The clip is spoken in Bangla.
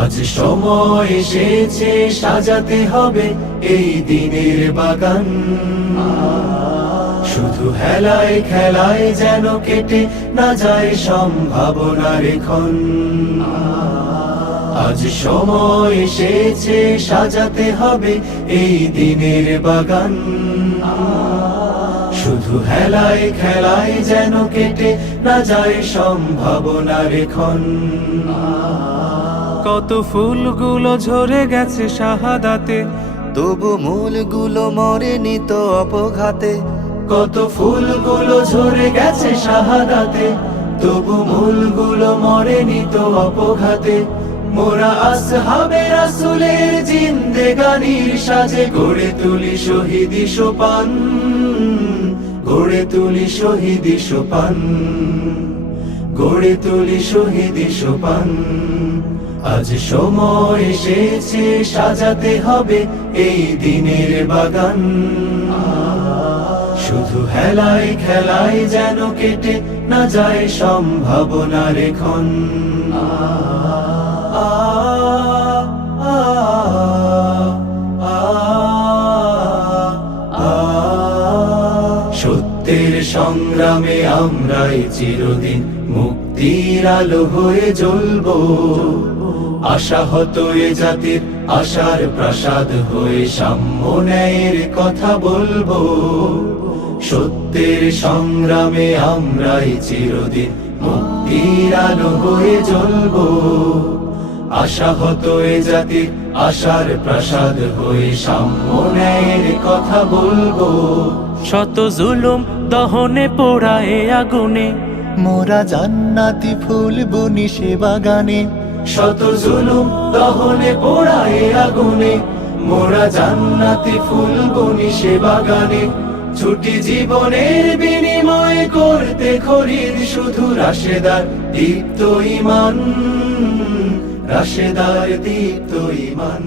আজ সময় এসেছে সাজাতে হবে এই দিনের বাগান। শুধু হেলায় খেলায় যেন কেটে না যায় সম্ভাবনার ক্ষণ। আজ সময় এসেছে সাজাতে হবে এই দিনের বাগান। শুধু হেলায় খেলায় যেন কেটে না যায় সম্ভাবনার ক্ষণ। কত ফুলগুলো ঝরে গেছে শাহাদাতে, তবু মূলগুলো মরেনি তো অপঘাতে। কত ফুলগুলো ঝরে গেছে শাহাদাতে, তবু মূলগুলো মরেনি তো অপঘাতে। মোরা আসহাবে রাসূলের জিন্দেগানির সাজে গড়ে তুলি শহীদি সোপান, গড়ে তুলি শহীদি সোপান, গড়ে তুলি শহীদি সোপান। আজ সময় এসেছে সাজাতে হবে এই দিনের বাগান। শুধু হেলায় খেলায় যেন কেটে না যায় সম্ভাবনার ক্ষণ। সত্যের সংগ্রামে আমরাই চিরদিন মুক্তির আলো হয়ে জ্বলবো। আশাহত এ জাতির আশার প্রাসাদ হয়ে সাম্য ন্যায়ের কথা বলবো। সত্যের সংগ্রামে আমরাই চিরদিন মুক্তির আলো হয়ে জ্বলবো। আশাহত এ জাতির আশার প্রাসাদ হয়ে সাম্য ন্যায়ের কথা বলবো। শত জুলুম দহনে পোড়ায় আগুনে, মোরা জান্নাতি ফুল বুনি সে বাগানে। শত জুলুম দহনে পোড়ায় আগুনে, মোরা জান্নাতি ফুল বুনি সে বাগানে। ছুটি জীবনের বিনিময় করতে খরিদ শুধু রাশেদার দীপ্ত ঈমান, রাশেদার দীপ্ত ঈমান।